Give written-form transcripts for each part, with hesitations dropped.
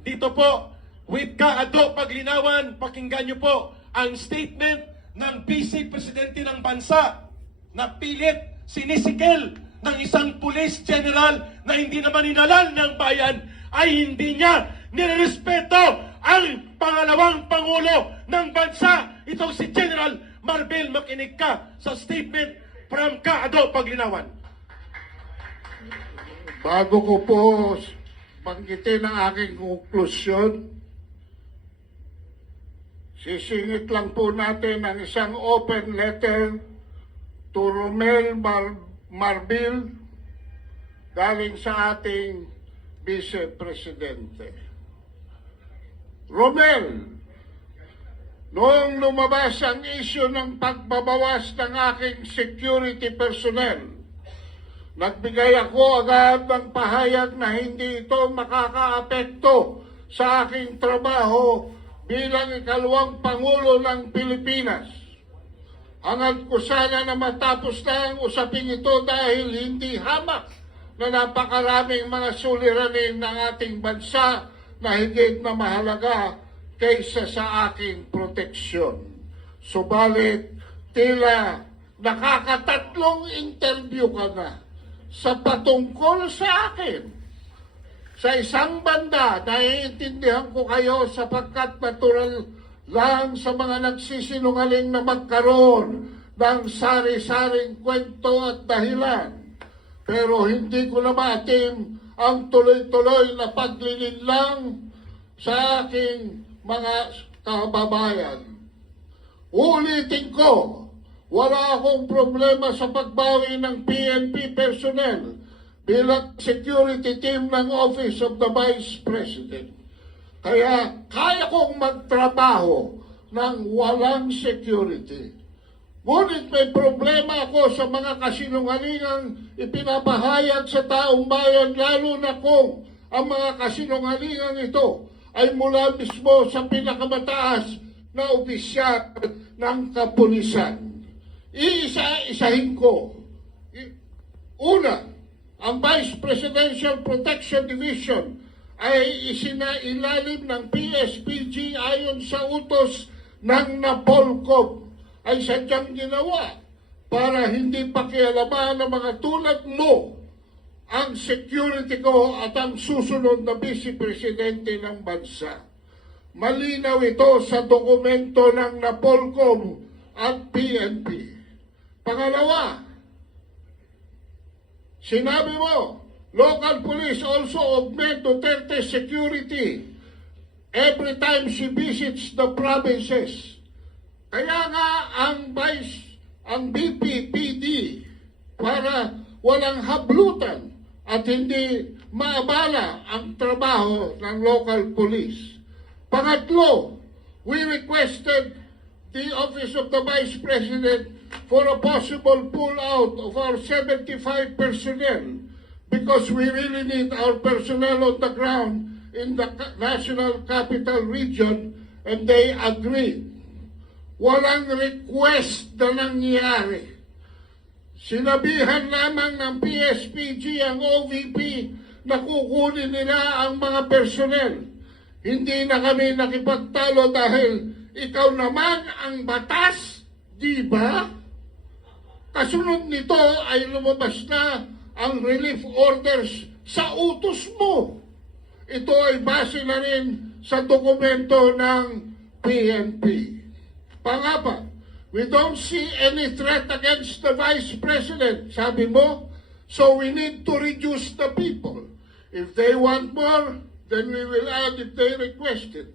Dito po, with Kaado Paglinawan, pakinggan niyo po ang statement ng Vice Presidente ng Bansa na pilit sinisikel ng isang police general na hindi naman inalal ng bayan ay hindi niya nirerespeto ang pangalawang Pangulo ng bansa. Itong si General Marbil. Makinig ka sa statement from Kaado Paglinawan. Bago ko po banggitin ang aking konklusyon, sisingit lang po natin ang isang open letter to Romel Marbil galing sa ating Vice Presidente. Romel, noong lumabas ang isyu ng pagbabawas ng aking security personnel, nagbigay ako agad ng pahayag na hindi ito makakaapekto sa aking trabaho bilang ikalawang Pangulo ng Pilipinas. Hangad ko sana na matapos na ang usaping ito dahil hindi hamak na napakaraming mga suliranin ng ating bansa na higit na mahalaga kaysa sa aking proteksyon. Subalit, tila nakakatatlong interview ka na sa patungkol sa akin. Sa isang banda, naiintindihan ko kayo sapagkat natural lang sa mga nagsisinungaling na magkaroon ng sari-saring kwento at dahilan. Pero hindi ko na maatim ang tuloy-tuloy na paglilinlang sa aking mga kababayan. Ulitin ko, wala akong problema sa pagbawi ng PNP personnel bilang security team ng Office of the Vice President. Kaya kaya kong magtrabaho ng walang security. Ngunit may problema ako sa mga kasinungalingang ipinapahayag sa taong bayan, lalo na kung ang mga kasinungalingang ito ay mula mismo sa pinakamataas na opisyal ng kapulisan. Iisa-isahin ko. Una, ang Vice Presidential Protection Division ay isinailalim ng PSPG ayon sa utos ng NAPOLCOM ay sadyang ginawa para hindi pakialaman ng mga tulad mo ang security ko at ang susunod na Vice Presidente ng bansa. Malinaw ito sa dokumento ng NAPOLCOM at PNP. Pangalawa, sinabi mo, local police also augment Duterte security every time she visits the provinces. Kaya nga ang BPPD para walang hablutan at hindi maabala ang trabaho ng local police. Pangatlo, we requested the Office of the Vice President for a possible pull-out of our 75 personnel because we really need our personnel on the ground in the National Capital Region, and they agreed. Walang request na nangyari. Sinabihan lamang ng PSPG ang OVP na kukunin nila ang mga personnel. Hindi na kami nakipagtalo dahil ikaw naman ang batas, di ba? Kasunod nito ay lumabas na ang relief orders sa utos mo. Ito ay base na rin sa dokumento ng PNP. Pangapa, we don't see any threat against the Vice President, sabi mo, so we need to reduce the people. If they want more, then we will add if they request it.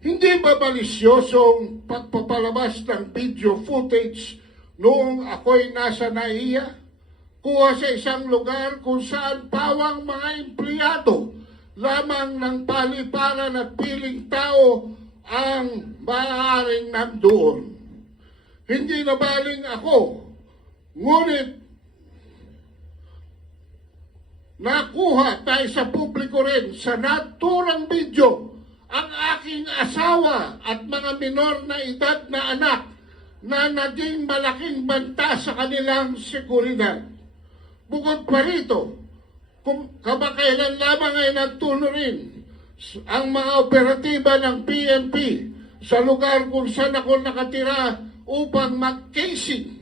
Hindi ba malisyosong pagpapalabas ng video footage noong ako'y nasa NAIA? Kuha sa isang lugar kung saan pawang mga empleyado lamang ng paliparan at piling tao ang maaaring nandoon. Hindi nabaling ako, ngunit nakuha tayo sa publiko rin sa naturang video ang aking asawa at mga minor na edad na anak na naging malaking banta sa kanilang seguridad. Bukod pa rito, kung kamakailan lamang ay nagtuno rin ang mga operatiba ng PNP sa lugar kung saan ako nakatira upang mag-casing.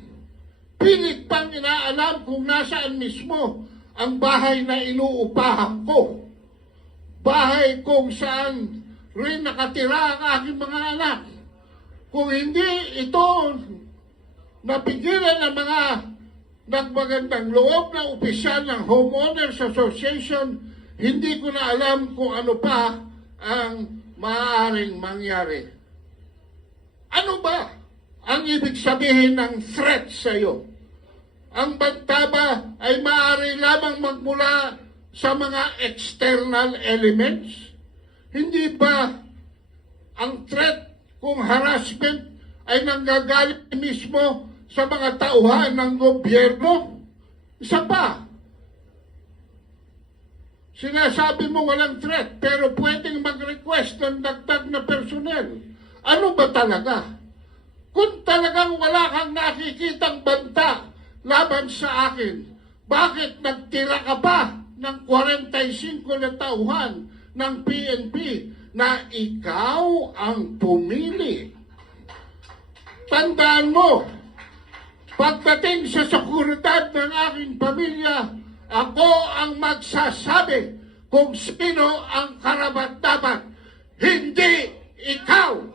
Pilit pang inaalam kung nasaan mismo ang bahay na inuupahan ko. Bahay kung saan rin nakatira ang aking mga anak. Kung hindi ito napigilan ng mga nagmagandang loob na opisyal ng Homeowners Association, hindi ko na alam kung ano pa ang maaaring mangyari. Ano ba ang ibig sabihin ng threat sa iyo? Ang banta ba ay maaari lamang magmula sa mga external elements? Hindi ba ang threat kung harassment ay nanggagaling mismo sa mga tauhan ng gobyerno? Isa pa, sinasabi mo walang threat pero pwedeng mag-request ng dagdag na personnel. Ano ba talaga? Kung talagang wala kang nakikitang banta laban sa akin, bakit nagtira ka pa ng 45 na tauhan ng PNP na ikaw ang pumili? Tandaan mo, pagdating sa seguridad ng aking pamilya, ako ang magsasabi kung sino ang karapat-dapat, hindi ikaw.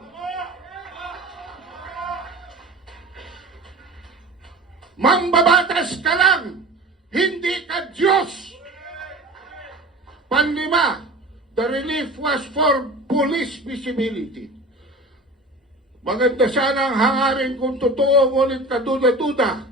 Mangbabatas ka lang, hindi ka Diyos. Panlima, the relief was for police visibility. Maganda sana ang hangarin kung totoo, ngunit kaduda-duda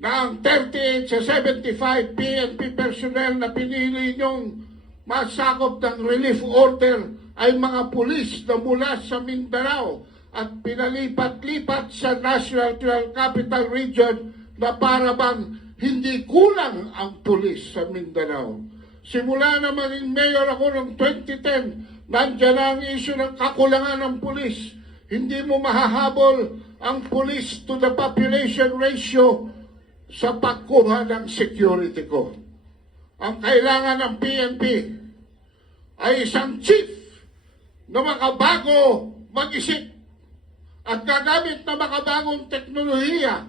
na ang 38 sa 75 PNP personnel na pinili niyong masakop ng relief order ay mga pulis na mula sa Mindanao at pinalipat-lipat sa National Capital Region na para bang hindi kulang ang pulis sa Mindanao. Simula na maging mayor ako noong 2010, nandiyan na ang issue ng kakulangan ng pulis. Hindi mo mahahabol ang police to the population ratio sa pagkuha ng security ko. Ang kailangan ng PNP ay isang chief na makabago mag-isip at gagamit na makabagong teknolohiya,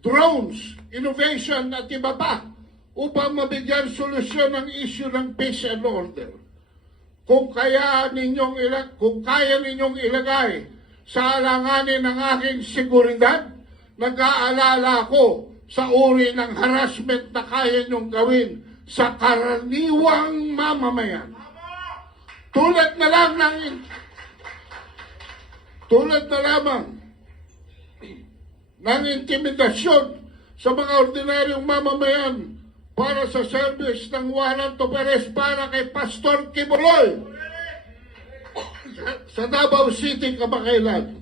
drones, innovation at iba pa upang mabigyan solusyon ng issue ng peace and order. Kung kaya ninyong ilagay sa alanganin ng aking seguridad, nag-aalala ko sa uri ng harassment na kaya ninyong gawin sa karaniwang mamamayan. Tulad na lamang ng intimidasyon sa mga ordinaryong mamamayan para sa service ng warrant of arrest para kay Pastor Kibuloy sa Davao City, kamakailan.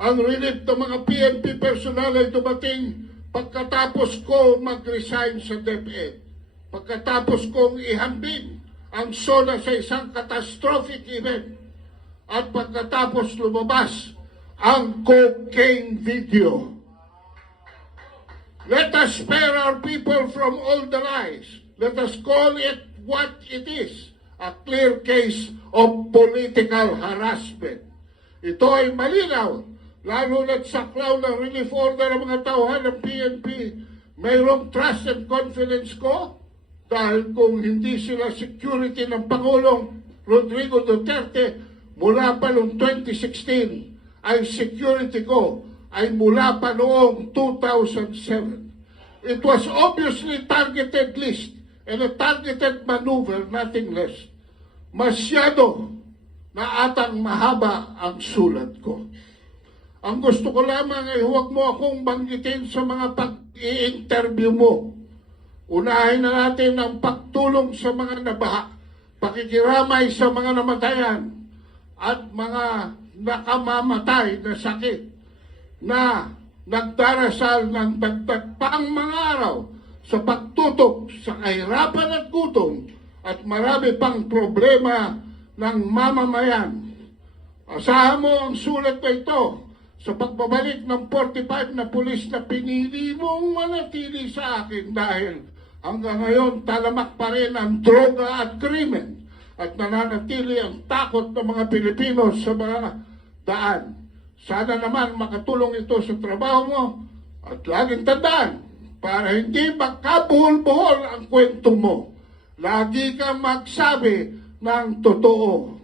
Ang relief ng mga PNP personnel ay dumating pagkatapos ko mag-resign sa DepEd. Pagkatapos kong ihambing ang SONA sa isang catastrophic event at pagkatapos lumabas ang cocaine video. Let us spare our people from all the lies. Let us call it what it is, a clear case of political harassment. Ito ay malinaw, lalo na't saklaw ng relief order ng mga tauhan ng PNP. Mayroong trust and confidence ko dahil kung hindi sila security ng Pangulong Rodrigo Duterte mula pa noong 2016, ay security ko ay mula pa noong 2007. It was obviously targeted list and a targeted maneuver, nothing less. Masyado na atang mahaba ang sulat ko. Ang gusto ko lamang ay huwag mo akong banggitin sa mga pag-i-interview mo. Unahin na natin ang pagtulong sa mga nabaha, pakikiramay sa mga namatayan, at mga nakamamatay na sakit na nagdarasal ng dagdag pang mga araw sa pagtutok sa kahirapan at gutom at marami pang problema ng mamamayan. Asahan mo ang sulat na ito sa pagbabalik ng 45 na pulis na pinili mong manatili sa akin dahil hanggang ngayon talamak pa rin ang droga at krimen at nananatili ang takot ng mga Pilipino sa mga daan. Sana naman makatulong ito sa trabaho mo at laging tandaan para hindi magkabuhol-buhol ang kwento mo. Lagi kang magsabi ng totoo.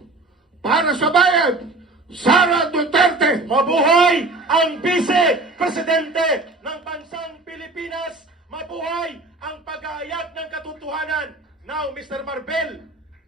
Para sa bayan, Sara Duterte! Mabuhay ang Vice-Presidente ng Bansang Pilipinas! Mabuhay ang pag-aayag ng katotohanan! Now, Mr. Marbel,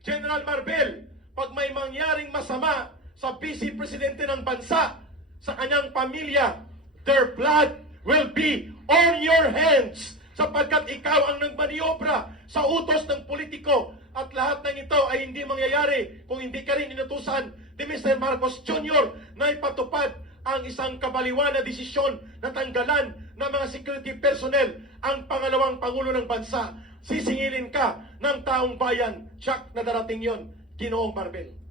General Marbel, pag may mangyaring masama sa Vice-Presidente ng bansa, sa kanyang pamilya, their blood will be on your hands sapagkat ikaw ang nagmaniobra sa utos ng politiko at lahat ng ito ay hindi mangyayari kung hindi ka rin inutusan ni Mr. Marcos Jr. na ipatupad ang isang kabaliwan na desisyon na tanggalan ng mga security personnel ang pangalawang Pangulo ng bansa. Sisingilin ka ng taong bayan. Check na darating yon, Ginoong Marbel.